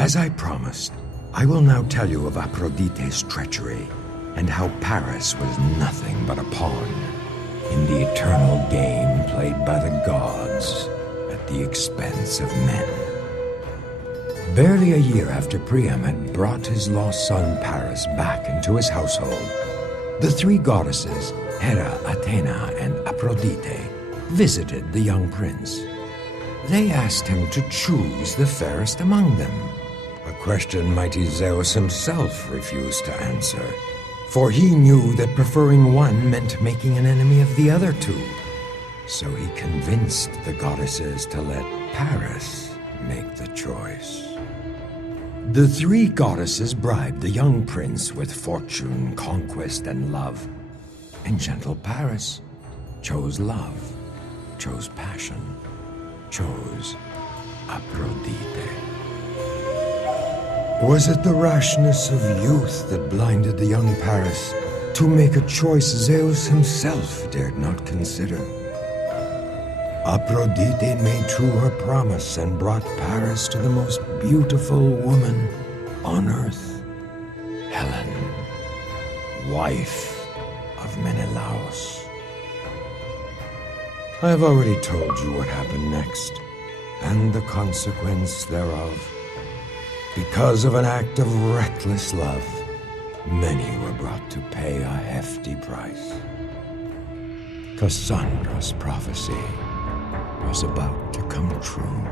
As I promised, I will now tell you of Aphrodite's treachery, and how Paris was nothing but a pawn in the eternal game played by the gods at the expense of men. Barely a year after Priam had brought his lost son Paris back into his household, the three goddesses, Hera, Athena, and Aphrodite, visited the young prince. They asked him to choose the fairest among them, a question mighty Zeus himself refused to answer, for he knew that preferring one meant making an enemy of the other two. So he convinced the goddesses to let Paris make the choice. The three goddesses bribed the young prince with fortune, conquest, and love. And gentle Paris chose love, chose passion, chose Aphrodite. Was it the rashness of youth that blinded the young Paris to make a choice Zeus himself dared not consider? Aphrodite made true her promise and brought Paris to the most beautiful woman on earth, Helen, wife of Menelaus. I have already told you what happened next, and the consequence thereof. Because of an act of reckless love, many were brought to pay a hefty price. Cassandra's prophecy was about to come true.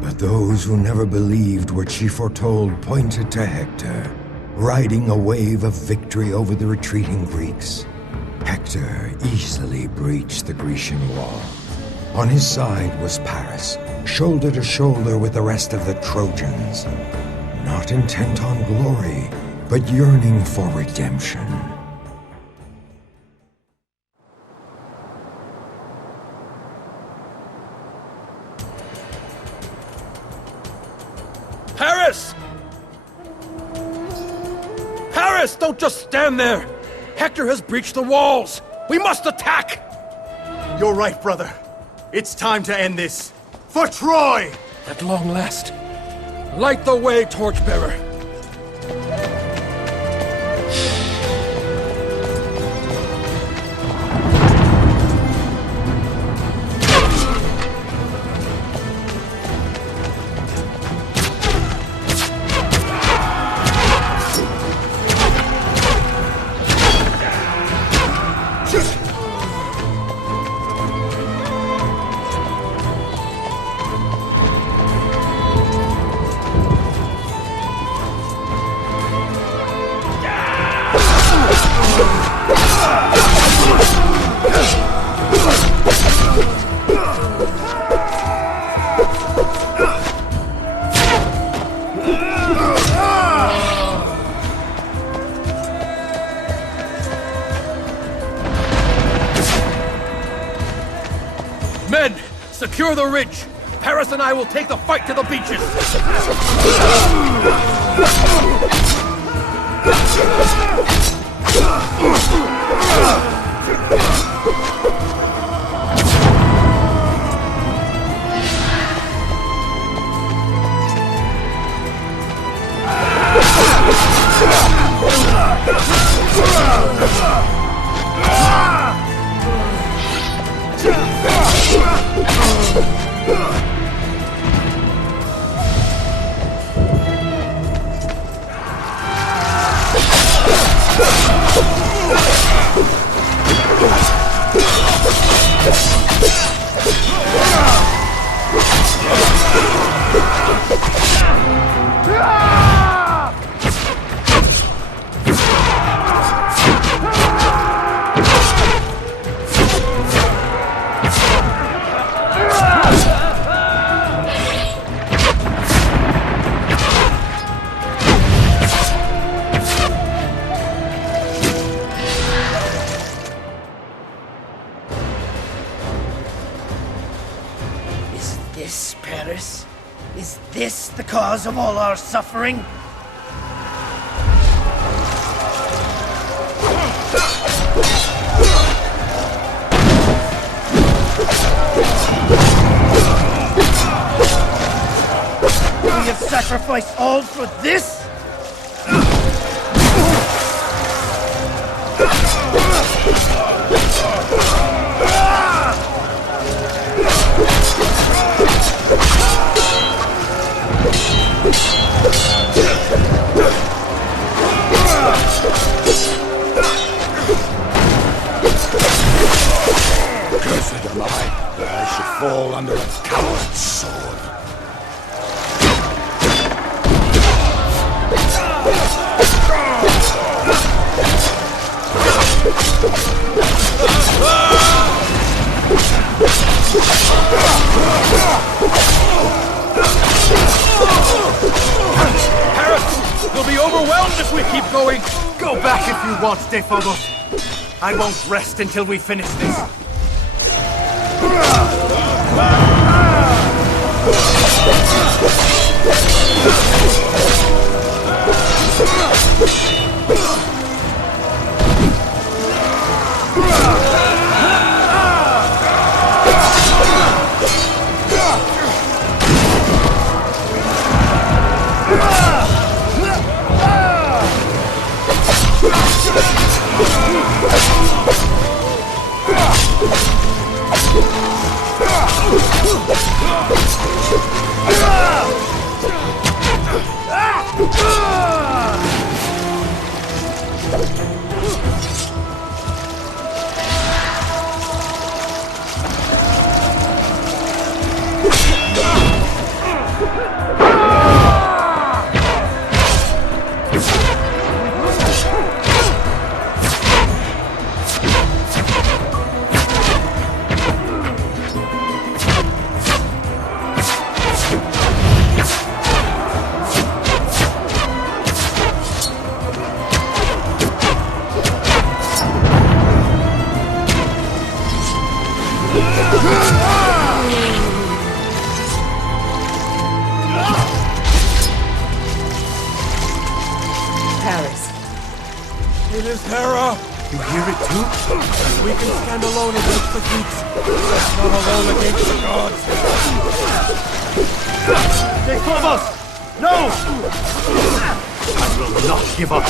But those who never believed what she foretold pointed to Hector, riding a wave of victory over the retreating Greeks. Hector easily breached the Grecian wall. On his side was Paris, shoulder to shoulder with the rest of the Trojans, not intent on glory, but yearning for redemption. Paris! Paris, don't just stand there! Hector has breached the walls! We must attack! You're right, brother. It's time to end this. For Troy! At long last, light the way, torchbearer! Men, secure the ridge! Paris and I will take the fight to the beaches! This, Paris? Is this the cause of all our suffering? have sacrificed all for this? Cursed am I, that I should fall under a coward's sword. Paris, you'll be overwhelmed if we keep going. Go back if you want, Dephobos. I won't rest until we finish this. Paris. It is Hera. You hear it too? We can stand alone against the Greeks, but not alone against the gods. Dephobos! No! I will not give up.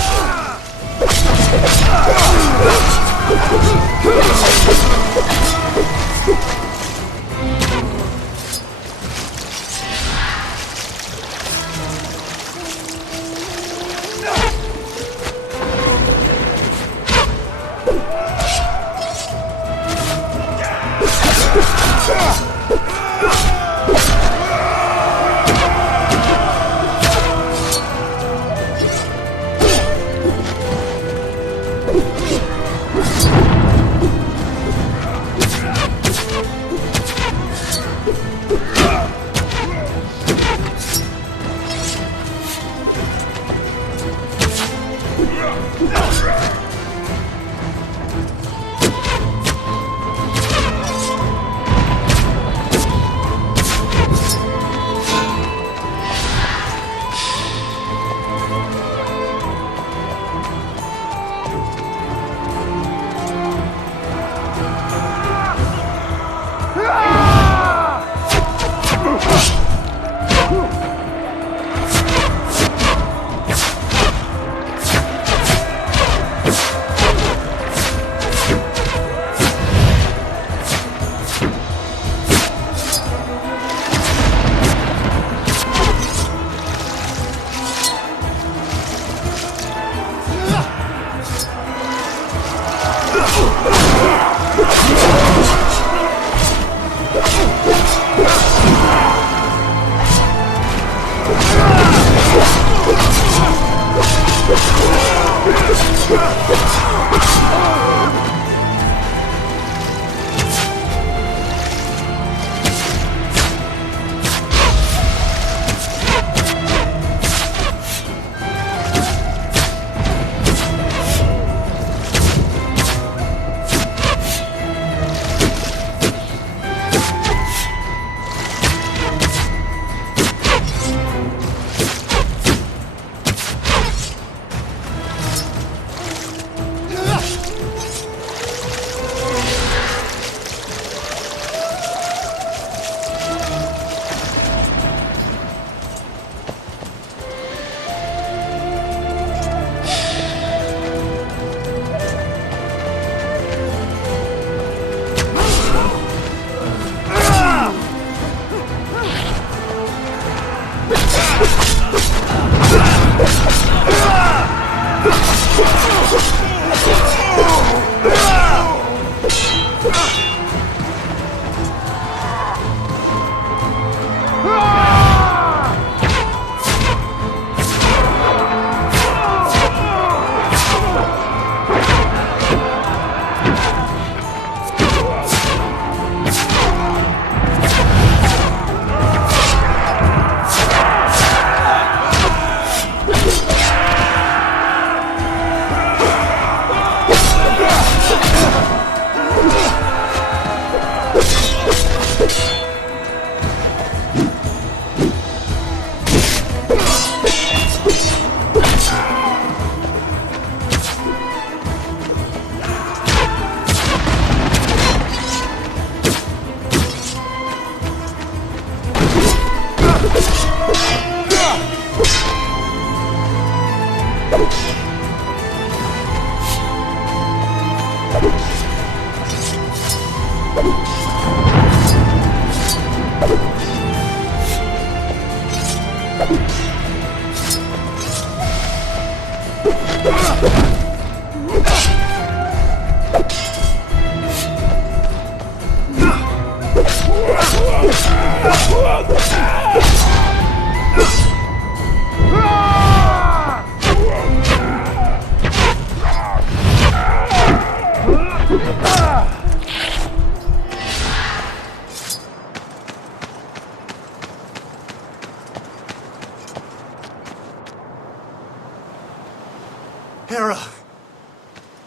Hera,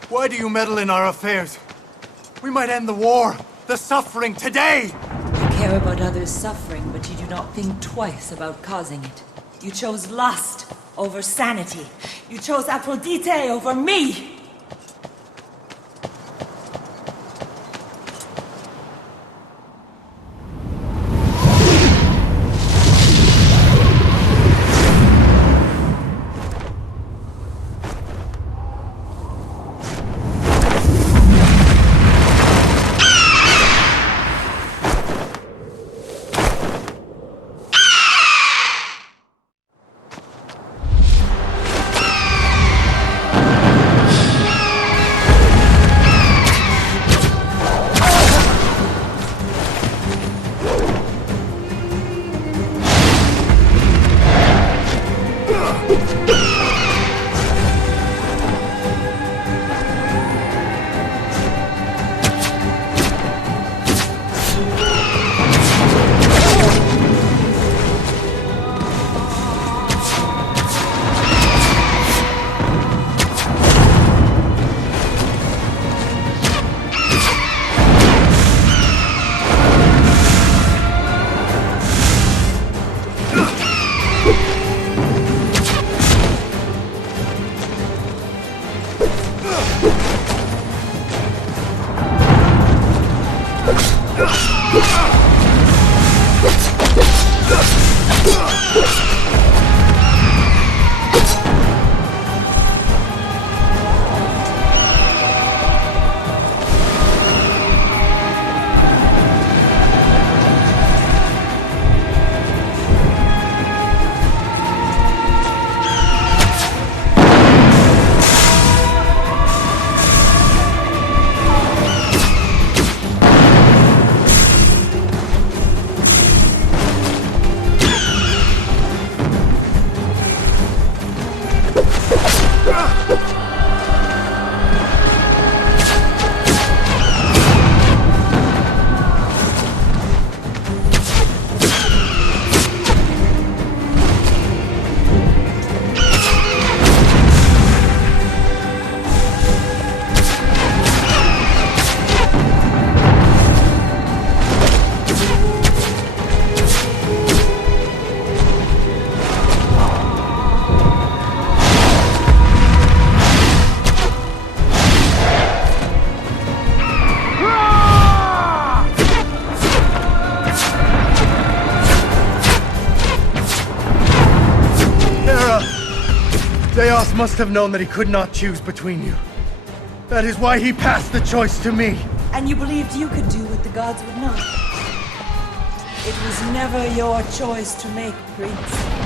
why do you meddle in our affairs? We might end the war, the suffering, today! You care about others' suffering, but you do not think twice about causing it. You chose lust over sanity. You chose Aphrodite over me! Deus must have known that he could not choose between you. That is why he passed the choice to me. And you believed you could do what the gods would not. It was never your choice to make, Prince.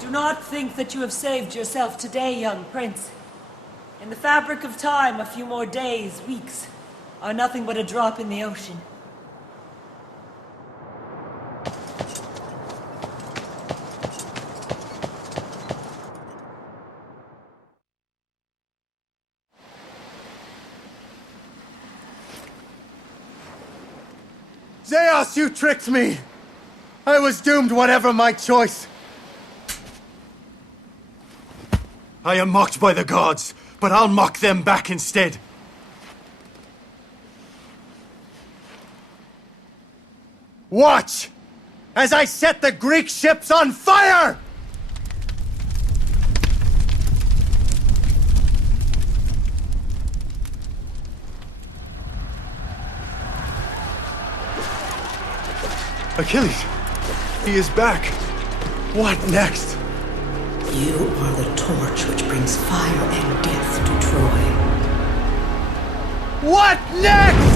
Do not think that you have saved yourself today, young prince. In the fabric of time, a few more days, weeks, are nothing but a drop in the ocean. Zeus, you tricked me! I was doomed whatever my choice. I am mocked by the gods, but I'll mock them back instead. Watch! As I set the Greek ships on fire! Achilles! He is back! What next? You are the torch which brings fire and death to Troy. What next?